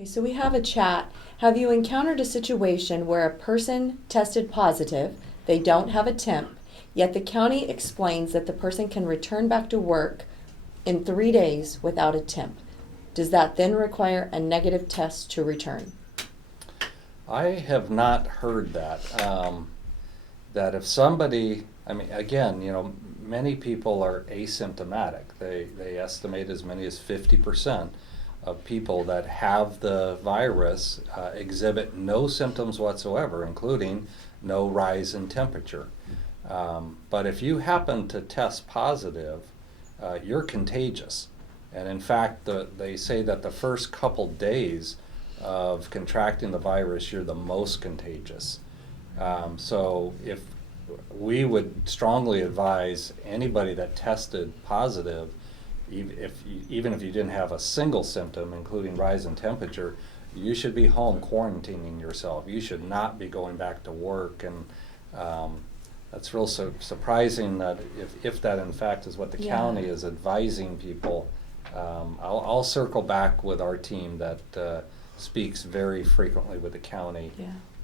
Okay, so we have a chat. Have you encountered a situation where a person tested positive, they don't have a temp, yet the county explains that the person can return back to work in 3 days without a temp? Does that then require a negative test to return? I have not heard that. That if somebody, I mean, again, many people are asymptomatic. They estimate as many as 50% of people that have the virus exhibit no symptoms whatsoever, including no rise in temperature. But if you happen to test positive, you're contagious. And in fact, they say that the first couple days of contracting the virus, you're the most contagious. So if we would strongly advise anybody that tested positive, even if you didn't have a single symptom, including rise in temperature, you should be home quarantining yourself. You should not be going back to work. And that's real surprising that if that in fact is what the county is advising people. I'll circle back with our team that speaks very frequently with the county.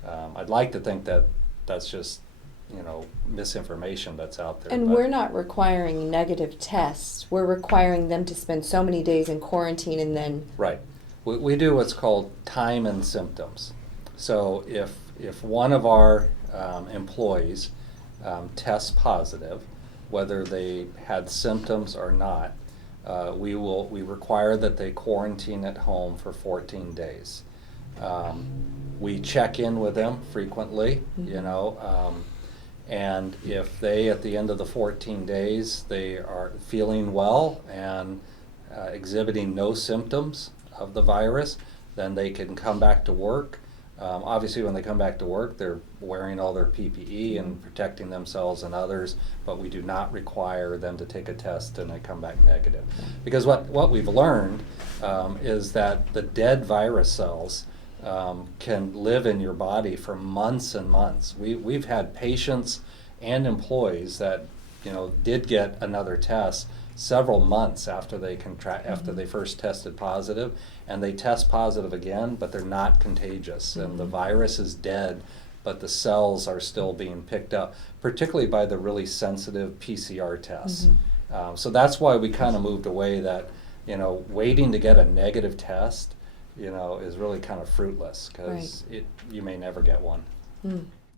I'd like to think that that's just misinformation that's out there. And we're not requiring negative tests. We're requiring them to spend so many days in quarantine and then... Right. We do what's called time and symptoms. So if one of our employees tests positive, whether they had symptoms or not, we require that they quarantine at home for 14 days. We check in with them frequently, and if they, at the end of the 14 days, they are feeling well and exhibiting no symptoms of the virus, then they can come back to work. Obviously, when they come back to work, they're wearing all their PPE and protecting themselves and others, but we do not require them to take a test and they come back negative. Because what we've learned is that the dead virus cells can live in your body for months and months. We've had patients and employees that did get another test several months after they after they first tested positive, and they test positive again, but they're not contagious, and the virus is dead, but the cells are still being picked up, particularly by the really sensitive PCR tests. So that's why we kind of moved away. That waiting to get a negative test is really kind of fruitless, because you may never get one.